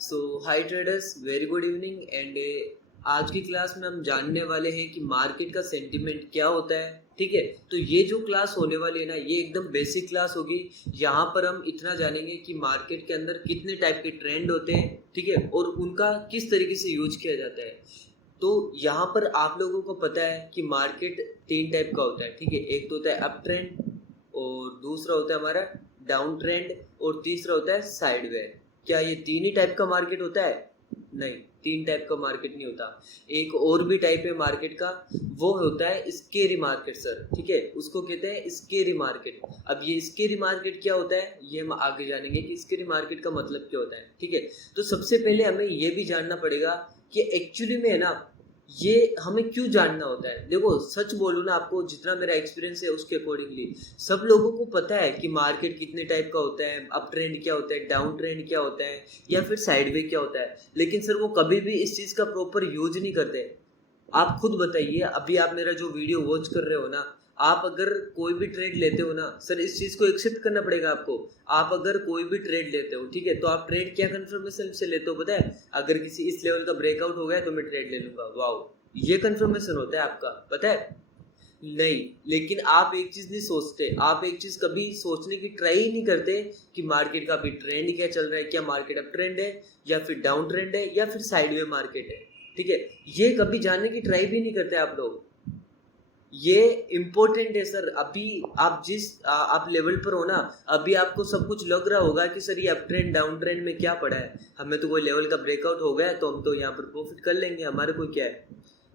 So hi traders, very good evening and आज की class में हम जानने वाले हैं कि मार्केट का सेंटिमेंट क्या होता है। ठीक है, तो ये जो क्लास होने वाली है ना, ये एकदम बेसिक क्लास होगी। यहाँ पर हम इतना जानेंगे कि मार्केट के अंदर कितने टाइप के ट्रेंड होते हैं, ठीक है, और उनका किस तरीके से यूज किया जाता है। तो यहाँ पर आप लोगों को पता है कि मार्केट तीन टाइप का होता है। ठीक है, एक तो होता है अप ट्रेंड, और दूसरा होता है हमारा डाउन ट्रेंड, और तीसरा होता है साइडवेज। क्या ये तीन ही टाइप का मार्केट होता है? नहीं, तीन टाइप का मार्केट नहीं होता। एक और भी टाइप है मार्केट का, वो होता है स्केरी मार्केट सर। ठीक है, उसको कहते हैं स्केरी मार्केट। अब ये स्केरी मार्केट क्या होता है, ये हम आगे जानेंगे कि स्केरी मार्केट का मतलब क्या होता है। ठीक है, तो सबसे पहले हमें ये भी जानना पड़ेगा कि एक्चुअली में है ना, ये हमें क्यों जानना होता है। देखो, सच बोलूं ना आपको, जितना मेरा एक्सपीरियंस है उसके अकॉर्डिंगली सब लोगों को पता है कि मार्केट कितने टाइप का होता है, अप ट्रेंड क्या होता है, डाउन ट्रेंड क्या होता है, या फिर साइडवे क्या होता है। लेकिन सर वो कभी भी इस चीज का प्रॉपर यूज नहीं करते। आप खुद बताइए, अभी आप मेरा जो वीडियो वॉच कर रहे हो ना, आप अगर कोई भी ट्रेड लेते हो ना सर, इस चीज को एक्सेप्ट करना पड़ेगा आपको। आप अगर कोई भी ट्रेड लेते हो, ठीक है, तो आप ट्रेड क्या कंफर्मेशन से लेते हो पता है? अगर किसी इस लेवल का ब्रेकआउट हो गया तो मैं ट्रेड ले लूंगा, वाओ, ये कंफर्मेशन होता है आपका, पता है? नहीं, लेकिन आप एक चीज नहीं सोचते, आप एक चीज कभी सोचने की ट्राई ही नहीं करते कि मार्केट का अभी ट्रेंड क्या चल रहा है। क्या मार्केट अप ट्रेंड है, या फिर डाउन ट्रेंड है, या फिर साइडवे मार्केट है। ठीक है, ये कभी जानने की ट्राई भी नहीं करते आप लोग। ये इम्पोर्टेंट है सर। अभी आप जिस आप लेवल पर हो ना, अभी आपको सब कुछ लग रहा होगा कि सर ये अप ट्रेंड डाउन ट्रेंड में क्या पड़ा है, हमें तो कोई लेवल का ब्रेकआउट हो गया तो हम तो यहाँ पर प्रॉफिट कर लेंगे, हमारे को क्या है।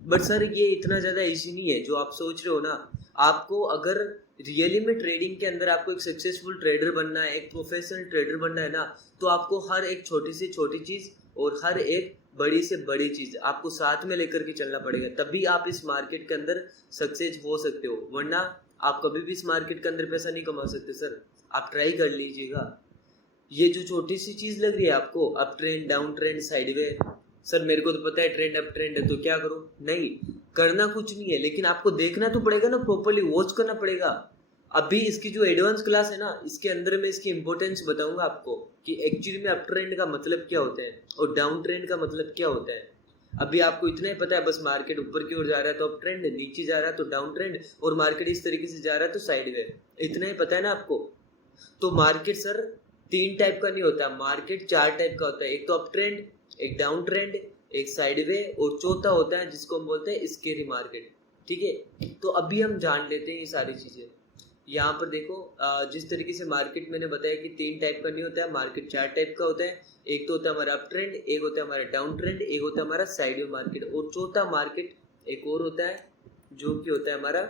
बट सर ये इतना ज़्यादा इजी नहीं है जो आप सोच रहे हो ना। आपको अगर रियली में ट्रेडिंग के अंदर आपको एक सक्सेसफुल ट्रेडर बनना है, एक प्रोफेशनल ट्रेडर बनना है ना, तो आपको हर एक छोटी से छोटी चीज़ और हर एक बड़ी से बड़ी चीज़ आपको साथ में लेकर के चलना पड़ेगा, तभी आप इस मार्केट के अंदर सक्सेस हो सकते हो। वरना आप कभी भी इस मार्केट के अंदर पैसा नहीं कमा सकते सर। आप ट्राई कर लीजिएगा। ये जो छोटी सी चीज़ लग रही है आपको, up trend down trend sideway, sir मेरे को तो पता है ट्रेंड अप ट्रेंड है तो क्या करूं, नहीं करना कुछ नहीं है, लेकिन आपको देखना तो पड़ेगा ना, प्रॉपर्ली वॉच करना पड़ेगा। अभी इसकी जो एडवांस क्लास है ना, इसके अंदर मैं इसकी इंपॉर्टेंस बताऊंगा आपको कि एक्चुअली में अप ट्रेंड का मतलब क्या होता है और डाउन ट्रेंड का मतलब क्या होता है। अभी आपको इतना ही पता है बस, मार्केट ऊपर की ओर जा रहा है तो अप ट्रेंड, नीचे जा रहा है तो डाउन ट्रेंड, और मार्केट इस तरीके से जा रहा है तो साइडवे। इतना ही पता है ना आपको। तो मार्केट सर तीन टाइप का नहीं होता, मार्केट चार टाइप का होता है। एक तो अप ट्रेंड, एक डाउन ट्रेंड, एक साइडवे, और चौथा होता है जिसको हम बोलते हैं स्केरी मार्केट। ठीक है, तो अभी हम जान लेते हैं ये सारी चीजें। यहाँ पर देखो, जिस तरीके से मार्केट मैंने बताया कि तीन टाइप का नहीं होता है, मार्केट चार टाइप का होता है। एक तो होता है हमारा अप ट्रेंड, एक होता है हमारा डाउन ट्रेंड, एक होता है हमारा साइडवे मार्केट, और चौथा मार्केट एक और होता है जो कि होता है हमारा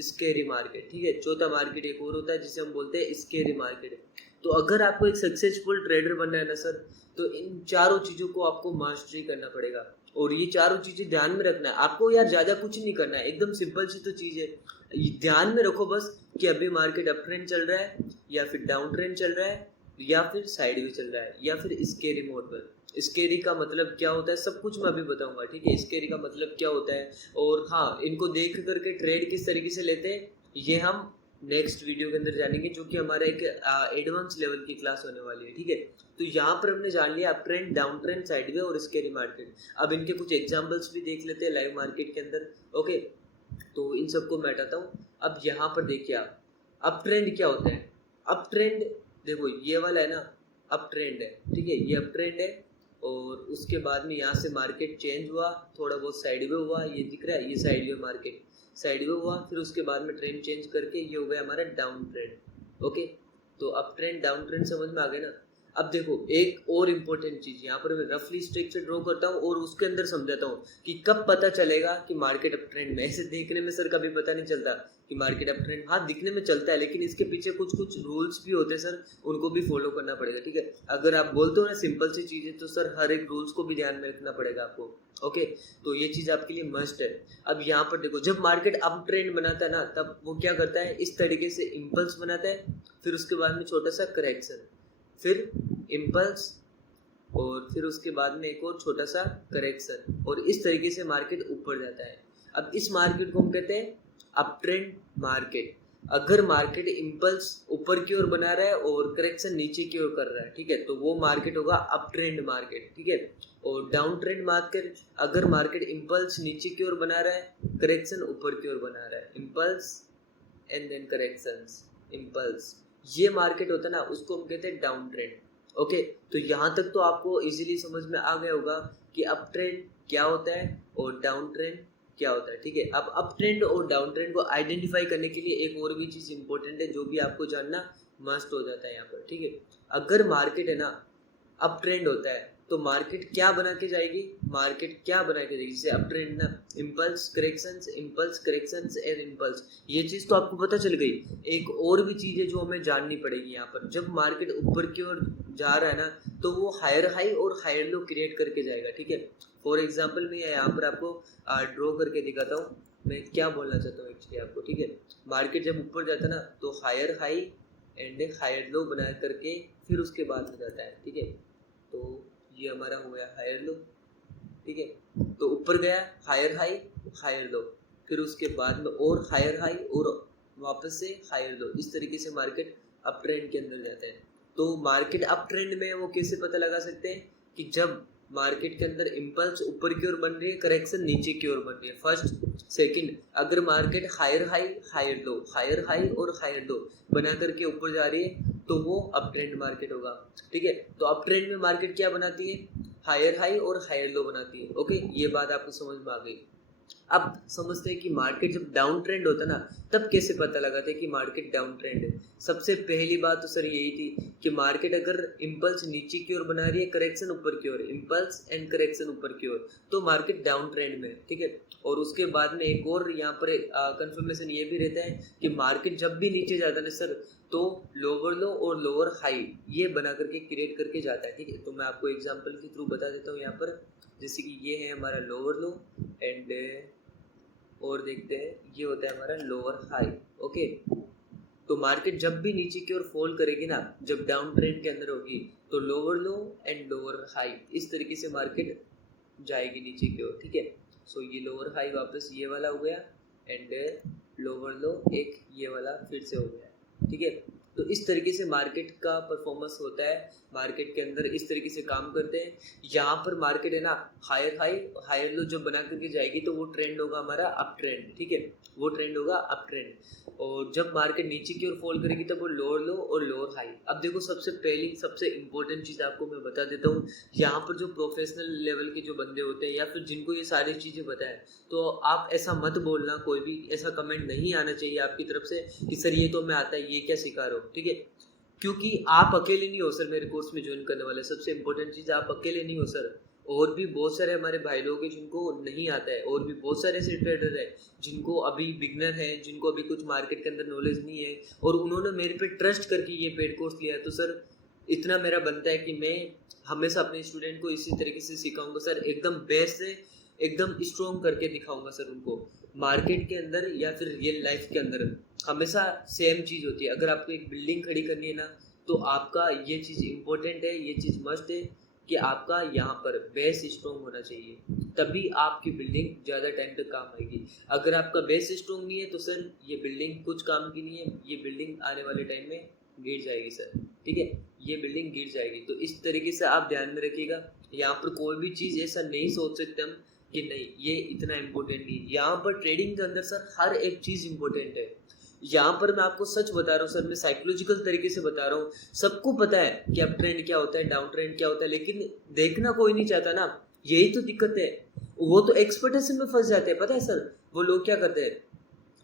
स्केरी मार्केट। ठीक है, चौथा मार्केट एक और होता है जिसे हम बोलते हैं स्केरी मार्केट। तो अगर आपको एक सक्सेसफुल ट्रेडर बनना है ना सर, तो इन चारों चीजों को आपको मास्टरी करना पड़ेगा, और ये चारों चीजें ध्यान में रखना है आपको। यार ज्यादा कुछ नहीं करना है, एकदम सिंपल सी तो चीज है। ये ध्यान में रखो बस कि अभी मार्केट अप ट्रेंड चल रहा है, या फिर डाउन ट्रेंड चल रहा है, या फिर साइड चल रहा है, या फिर स्केरी मोड पर। स्केरी का मतलब क्या होता है सब कुछ मैं अभी बताऊंगा। ठीक है, स्केरी का मतलब क्या होता है, और हाँ, इनको देख करके ट्रेड किस तरीके से लेते हैं ये हम नेक्स्ट वीडियो के अंदर जानेंगे, जो कि हमारा एक एडवांस लेवल की क्लास होने वाली है। ठीक है, तो यहाँ पर हमने जान लिया up trend, down trend, sideway और स्केरी मार्केट। अब इनके कुछ एग्जांपल्स भी देख लेते हैं लाइव मार्केट के अंदर। ओके, तो इन सबको मैं हटाता हूँ। अब यहाँ पर देखिए आप, अप ट्रेंड क्या होता है। अप ट्रेंड देखो, ये वाला है ना, अप ट्रेंड है। ठीक है, ये अप ट्रेंड है, और उसके बाद में यहाँ से मार्केट चेंज हुआ, थोड़ा बहुत साइडवे हुआ, ये दिख रहा है, ये साइडवे मार्केट, साइडवे हुआ, फिर उसके बाद में ट्रेंड चेंज करके ये हो गया हमारा डाउन ट्रेंड। ओके, तो अप ट्रेंड डाउन ट्रेंड समझ में आ गए ना। अब देखो, एक और इम्पोर्टेंट चीज यहाँ पर मैं रफली स्ट्रक्चर ड्रॉ करता हूँ और उसके अंदर समझाता हूँ कि कब पता चलेगा कि मार्केट अप ट्रेंड में। ऐसे देखने में सर कभी पता नहीं चलता कि मार्केट अप ट्रेंड, हाँ दिखने में चलता है, लेकिन इसके पीछे कुछ कुछ रूल्स भी होते हैं सर, उनको भी फॉलो करना पड़ेगा। ठीक है, अगर आप बोलते हो ना सिंपल सी चीज़ है, तो सर हर एक रूल्स को भी ध्यान में रखना पड़ेगा आपको। ओके, तो ये चीज़ आपके लिए मस्ट है। अब यहाँ पर देखो, जब मार्केट अप ट्रेंड बनाता है ना, तब वो क्या करता है, इस तरीके से इम्पल्स बनाता है, फिर उसके बाद में छोटा सा करेक्शन, फिर इम्पल्स, और फिर उसके बाद में एक और छोटा सा करेक्शन, और इस तरीके से मार्केट ऊपर जाता है। अब इस मार्केट को हम कहते हैं अप ट्रेंड मार्केट। अगर मार्केट इम्पल्स ऊपर की ओर बना रहा है और करेक्शन नीचे की ओर कर रहा है, ठीक है, तो वो मार्केट होगा अप ट्रेंड मार्केट, ठीक है। और डाउन ट्रेंड मार्केट, अगर मार्केट इम्पल्स नीचे की ओर बना रहा है, करेक्शन ऊपर की ओर बना रहा है, impulse and then corrections, impulse, ये मार्केट होता है ना, उसको हम कहते हैं डाउन ट्रेंड। ओके, तो यहाँ तक तो आपको इजीली समझ में आ गया होगा कि अप ट्रेंड क्या होता है और डाउन ट्रेंड क्या होता है, ठीक है। अब अप ट्रेंड और डाउन ट्रेंड को आइडेंटिफाई करने के लिए एक और भी चीज़ इंपॉर्टेंट है जो भी आपको जानना मस्ट हो जाता है यहाँ पर, ठीक है। अगर मार्केट है ना अप ट्रेंड होता है तो मार्केट क्या बना के जाएगी, मार्केट क्या बना के जाएगी, जैसे अप ट्रेंड ना, इम्पल्स करेक्शंस एंड इम्पल्स, ये चीज़ तो आपको पता चल गई। एक और भी चीज़ है जो हमें जाननी पड़ेगी यहाँ पर, जब मार्केट ऊपर की ओर जा रहा है ना तो वो हायर हाई और हायर लो क्रिएट करके जाएगा, ठीक है। फॉर एग्जाम्पल मैं यहाँ पर आपको ड्रॉ करके दिखाता हूँ मैं क्या बोलना चाहता हूँ एक्चुअली आपको, ठीक है। मार्केट जब ऊपर जाता है ना तो higher high and higher low बना करके फिर उसके बाद में जाता है, ठीक है। तो ये हमारा हो गया हायर लो, ठीक है। तो ऊपर गया हायर हाई हायर लो, फिर उसके बाद में और हायर हाई और वापस से हायर लो, इस तरीके से मार्केट अप ट्रेंड के अंदर जाता है। तो मार्केट अप ट्रेंड में वो कैसे पता लगा सकते हैं कि जब मार्केट के अंदर इम्पल्स ऊपर की ओर बन रही है, करेक्शन नीचे की ओर बन रही है, फर्स्ट सेकंड, अगर market higher high higher low, higher high और हायर लो बना करके ऊपर जा रही है तो वो अप ट्रेंड मार्केट होगा, ठीक है। तो अप ट्रेंड में मार्केट क्या बनाती है, हायर हाई और हायर लो बनाती है। ओके, ये बात आपको समझ में आ गई। अब समझते हैं कि मार्केट जब डाउन ट्रेंड होता है ना तब कैसे पता लगाते हैं कि मार्केट डाउन ट्रेंड है। सबसे पहली बात तो सर यही थी कि मार्केट अगर इम्पल्स नीचे की ओर बना रही है, करेक्शन ऊपर की ओर, इम्पल्स एंड करेक्शन ऊपर की ओर, तो मार्केट डाउन ट्रेंड में है, ठीक है। और उसके बाद में एक और यहाँ पर कंफर्मेशन ये भी रहता है कि मार्केट जब भी नीचे जाता है ना सर तो लोअर लो और लोअर हाई ये बना करके क्रिएट करके जाता है, ठीक है। तो मैं आपको एग्जांपल के थ्रू बता देता हूँ यहाँ पर, जैसे कि ये है हमारा लोअर लो एंड और देखते हैं ये होता है हमारा लोअर हाई। ओके, तो मार्केट जब भी नीचे की ओर फॉल करेगी ना, जब डाउन ट्रेंड के अंदर होगी तो lower low and lower high इस तरीके से मार्केट जाएगी नीचे की ओर, ठीक है। सो ये लोअर हाई वापस ये वाला हो गया एंड लोअर लो एक ये वाला फिर से हो गया, ठीक है। तो इस तरीके से मार्केट का परफॉर्मेंस होता है, मार्केट के अंदर इस तरीके से काम करते हैं। यहाँ पर मार्केट है ना हायर हाई हायर लो जब बना करके जाएगी तो वो ट्रेंड होगा हमारा अप ट्रेंड, ठीक है, वो ट्रेंड होगा अप ट्रेंड। और जब मार्केट नीचे की ओर फॉल करेगी तब वो लोअर लो और लोअर हाई। अब देखो सबसे पहली सबसे इंपॉर्टेंट चीज़ आपको मैं बता देता हूँ, यहाँ पर जो प्रोफेशनल लेवल के जो बंदे होते हैं या फिर जिनको ये सारी चीज़ें पता है, तो आप ऐसा मत बोलना, कोई भी ऐसा कमेंट नहीं आना चाहिए आपकी तरफ से कि सर ये तो मैं आता है, ये क्या सिखा रहे हो, ठीक है। क्योंकि आप अकेले नहीं हो सर मेरे कोर्स में ज्वाइन करने वाले, सबसे इंपॉर्टेंट चीज़ आप अकेले नहीं हो सर, और भी बहुत सारे हमारे भाई लोग हैं जिनको नहीं आता है, और भी बहुत सारे ऐसे ट्रेडर हैं जिनको अभी बिगनर है, जिनको अभी कुछ मार्केट के अंदर नॉलेज नहीं है और उन्होंने मेरे पे ट्रस्ट करके ये पेड कोर्स लिया है। तो सर इतना मेरा बनता है कि मैं हमेशा अपने स्टूडेंट को इसी तरीके से सिखाऊंगा सर, एकदम बेस्ट से एकदम स्ट्रॉन्ग करके दिखाऊंगा सर उनको। मार्केट के अंदर या फिर रियल लाइफ के अंदर हमेशा सेम चीज़ होती है। अगर आपको एक बिल्डिंग खड़ी करनी है ना तो आपका ये चीज़ इम्पोर्टेंट है, ये चीज़ मस्ट है कि आपका यहाँ पर बेस स्ट्रॉन्ग होना चाहिए, तभी आपकी बिल्डिंग ज़्यादा टाइम तक काम आएगी। अगर आपका बेस स्ट्रॉन्ग नहीं है तो सर ये बिल्डिंग कुछ काम की नहीं है, ये बिल्डिंग आने वाले टाइम में गिर जाएगी सर, ठीक है, ये बिल्डिंग गिर जाएगी। तो इस तरीके से आप ध्यान में रखिएगा, यहाँ पर कोई भी चीज़ ऐसा नहीं सोच सकते हम कि नहीं ये इतना इम्पोर्टेंट नहीं। यहाँ पर ट्रेडिंग के अंदर सर हर एक चीज़ इम्पोर्टेंट है। यहाँ पर मैं आपको सच बता रहा हूँ सर, मैं साइकोलॉजिकल तरीके से बता रहा हूँ। सबको पता है कि अप ट्रेंड क्या होता है, डाउन ट्रेंड क्या होता है, लेकिन देखना कोई नहीं चाहता ना, यही तो दिक्कत है। वो तो एक्सपेक्टेशन में फंस जाते हैं, पता है सर वो लोग क्या करते हैं,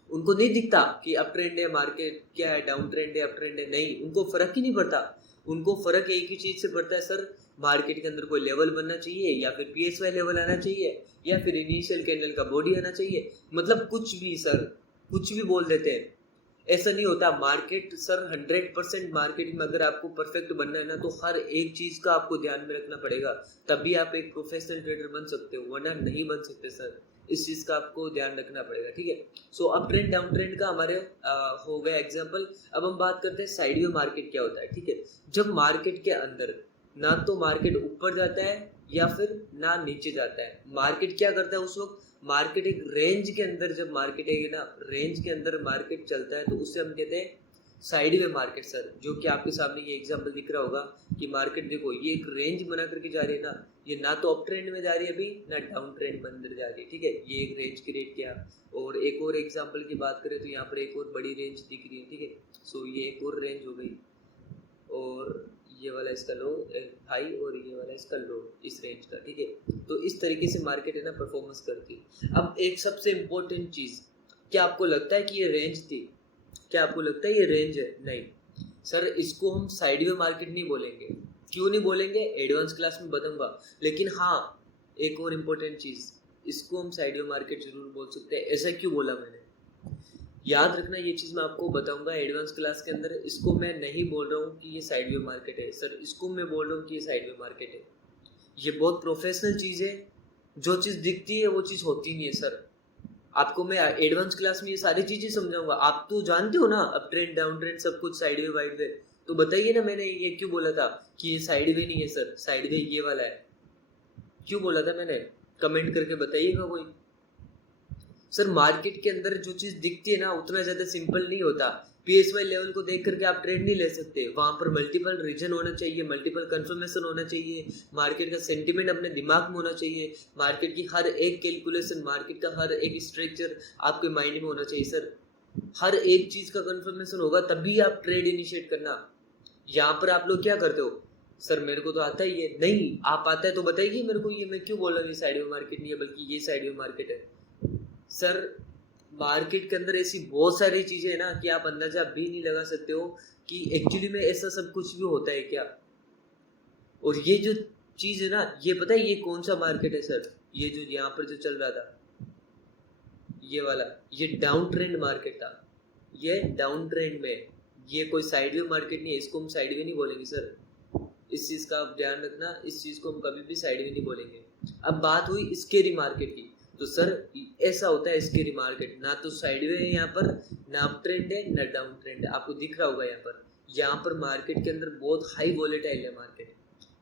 उनको नहीं दिखता कि अप ट्रेंड है मार्केट क्या है, डाउन ट्रेंड है अप ट्रेंड है, नहीं, उनको फर्क ही नहीं पड़ता। उनको फर्क एक ही चीज़ से पड़ता है सर, मार्केट के अंदर कोई लेवल बनना चाहिए या फिर PSY लेवल आना चाहिए या फिर इनिशियल कैंडल का बॉडी आना चाहिए, मतलब कुछ भी सर कुछ भी बोल देते हैं। ऐसा नहीं होता मार्केट सर, 100% मार्केट में अगर आपको परफेक्ट बनना है ना तो हर एक चीज़ का आपको ध्यान में रखना पड़ेगा, तभी आप एक प्रोफेशनल ट्रेडर बन सकते हो, वरना नहीं बन सकते सर। इस चीज़ का आपको ध्यान रखना पड़ेगा, ठीक है। So up trend down trend का हमारे हो गया एग्जांपल। अब हम बात करते हैं साइड वेव मार्केट क्या होता है, ठीक है। जब मार्केट के अंदर ना तो मार्केट ऊपर जाता है या फिर ना नीचे जाता है, मार्केट क्या करता है उस वक्त, मार्केट एक रेंज के अंदर, जब मार्केट है ना रेंज के अंदर मार्केट चलता है तो उससे हम कहते हैं साइड वे मार्केट सर। जो कि आपके सामने ये एग्जांपल दिख रहा होगा कि मार्केट देखो ये एक रेंज बना करके जा रही है ना, ये ना तो अप ट्रेंड में जा रही है अभी, ना डाउन ट्रेंड में अंदर जा रही है, ठीक है। ये एक रेंज क्रिएट किया। और एक और एग्जांपल की बात करें तो यहाँ पर एक और बड़ी रेंज दिख रही है, ठीक है। सो ये एक और रेंज हो गई, और ये वाला इसका लो हाई और ये वाला इसका लो इस रेंज का, ठीक है। तो इस तरीके से मार्केट है ना परफॉर्मेंस करती है। अब एक सबसे इम्पोर्टेंट चीज़, क्या आपको लगता है कि ये रेंज थी? क्या आपको लगता है ये रेंज है? नहीं सर, इसको हम साइड वे मार्केट नहीं बोलेंगे। क्यों नहीं बोलेंगे एडवांस क्लास में बताऊंगा, लेकिन हाँ एक और इम्पोर्टेंट चीज़, इसको हम साइड वे मार्केट जरूर बोल सकते हैं। ऐसा क्यों बोला मैंने, याद रखना, ये चीज़ मैं आपको बताऊंगा एडवांस क्लास के अंदर। इसको मैं नहीं बोल रहा हूँ कि ये साइड वे मार्केट है सर, इसको मैं बोल रहा हूँ कि ये साइड वे मार्केट है। ये बहुत प्रोफेशनल चीज़ है, जो चीज़ दिखती है वो चीज़ होती नहीं है सर। आपको मैं एडवांस क्लास में ये सारी चीज़ें समझाऊंगा। आप तो जानते हो ना अप ट्रेंड डाउन ट्रेंड सब कुछ, साइड वे वाइड वे। तो बताइए ना मैंने ये क्यों बोला था कि ये साइड वे नहीं है सर, साइड वे ये वाला है, क्यों बोला था मैंने? कमेंट करके बताइएगा कोई। सर मार्केट के अंदर जो चीज़ दिखती है ना उतना ज़्यादा सिंपल नहीं होता। PSY लेवल को देख करके आप ट्रेड नहीं ले सकते, वहाँ पर मल्टीपल रीजन होना चाहिए, मल्टीपल कंफर्मेशन होना चाहिए, मार्केट का सेंटिमेंट अपने दिमाग में होना चाहिए, मार्केट की हर एक कैलकुलेशन, मार्केट का हर एक स्ट्रक्चर आपके माइंड में होना चाहिए सर। हर एक चीज़ का कंफर्मेशन होगा तभी आप ट्रेड इनिशिएट करना। यहाँ पर आप लोग क्या करते हो, सर मेरे को तो आता ही है। नहीं आप आता है तो बताइए मेरे को, ये मैं क्यों बोल रहा हूँ ये साइड वे मार्केट नहीं है बल्कि ये साइड वे मार्केट है। सर मार्केट के अंदर ऐसी बहुत सारी चीजें हैं ना कि आप अंदाजा भी नहीं लगा सकते हो कि एक्चुअली में ऐसा सब कुछ भी होता है क्या। और ये जो चीज है ना, ये पता है ये कौन सा मार्केट है सर? ये जो यहाँ पर जो चल रहा था ये वाला, ये डाउन ट्रेंड मार्केट था। ये डाउन ट्रेंड में, ये कोई साइड वे मार्केट नहीं है, इसको हम साइड वे नहीं बोलेंगे सर। इस चीज का आप ध्यान रखना, इस चीज को हम कभी भी साइड वे नहीं बोलेंगे। अब बात हुई स्केरी मार्केट की, तो सर ऐसा होता है स्केरी मार्केट, ना तो साइड वे है यहाँ पर, ना अप ट्रेंड है ना डाउन ट्रेंड है। आपको दिख रहा होगा यहाँ पर मार्केट के अंदर बहुत हाई वोलेटाइल है मार्केट,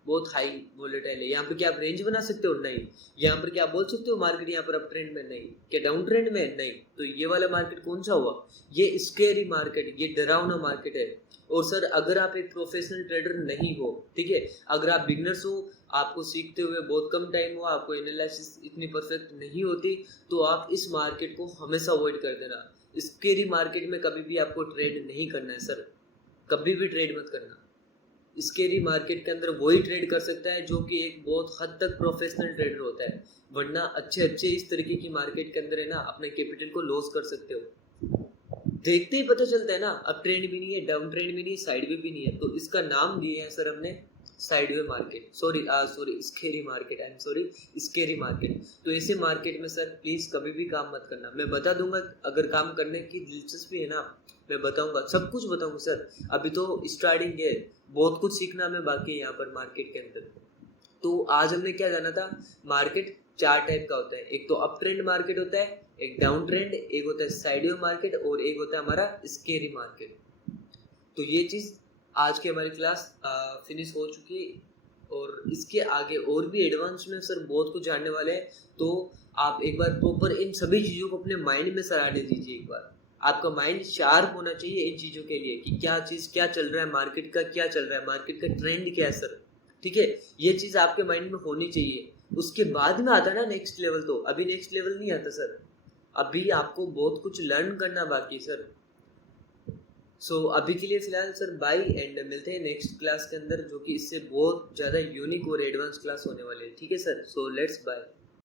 बहुत हाई वोलेटाइल है। यहाँ पे क्या आप रेंज बना सकते हो? नहीं। यहाँ पर क्या आप बोल सकते हो मार्केट यहाँ पर अप ट्रेंड में? नहीं। क्या डाउन ट्रेंड में? नहीं। तो ये वाला मार्केट कौन सा हुआ? ये स्केरी मार्केट, ये डरावना मार्केट है। और सर अगर आप एक प्रोफेशनल ट्रेडर नहीं हो, ठीक है, अगर आप बिगनर्स हो, आपको सीखते हुए बहुत कम टाइम हुआ, आपको एनालिसिस इतनी परफेक्ट नहीं होती, तो आप इस मार्केट को हमेशा अवॉइड कर देना। स्केरी मार्केट में कभी भी आपको ट्रेड नहीं करना है सर, कभी भी ट्रेड मत करना। स्केरी मार्केट के अंदर वही ट्रेड कर सकता है जो कि एक बहुत हद तक प्रोफेशनल ट्रेडर होता है, वरना अच्छे इस तरीके की मार्केट के अंदर है ना अपने कैपिटल को लॉस कर सकते हो। देखते ही पता चलता है ना, अप ट्रेंड भी नहीं है, डाउन ट्रेंड भी नहीं है, साइड वे भी नहीं है, तो इसका नाम दिए है सर हमने side way market. Sorry scary market, I am sorry, scary market. तो ऐसे मार्केट में सर प्लीज कभी भी काम मत करना। मैं बता दूंगा, अगर काम करने की दिलचस्पी है ना मैं बताऊंगा, सब कुछ बताऊंगा सर। अभी तो स्टार्टिंग है, बहुत कुछ सीखना में बाकी है यहाँ पर मार्केट के अंदर। तो आज हमने क्या जाना था, मार्केट चार टाइप का होता है। एक तो अप ट्रेंड मार्केट होता है, एक डाउन ट्रेंड, एक होता है साइड वे मार्केट, और एक होता है हमारा स्केरी मार्केट। तो ये चीज आज की हमारी क्लास फिनिश हो चुकी है, और इसके आगे और भी एडवांस में सर बहुत कुछ जानने वाले हैं। तो आप एक बार प्रॉपर इन सभी चीज़ों को अपने माइंड में सराहने दीजिए। एक बार आपका माइंड शार्प होना चाहिए इन चीज़ों के लिए कि क्या चीज़ क्या चल रहा है, मार्केट का क्या चल रहा है, मार्केट का ट्रेंड क्या है सर, ठीक है। ये चीज़ आपके माइंड में होनी चाहिए। उसके बाद में आता है ना नेक्स्ट लेवल, तो अभी नेक्स्ट लेवल नहीं आता सर, अभी आपको बहुत कुछ लर्न करना बाकी है सर। सो अभी के लिए फिलहाल सर बाय, एंड मिलते हैं नेक्स्ट क्लास के अंदर, जो कि इससे बहुत ज़्यादा यूनिक और एडवांस क्लास होने वाली है, ठीक है सर। So let's buy.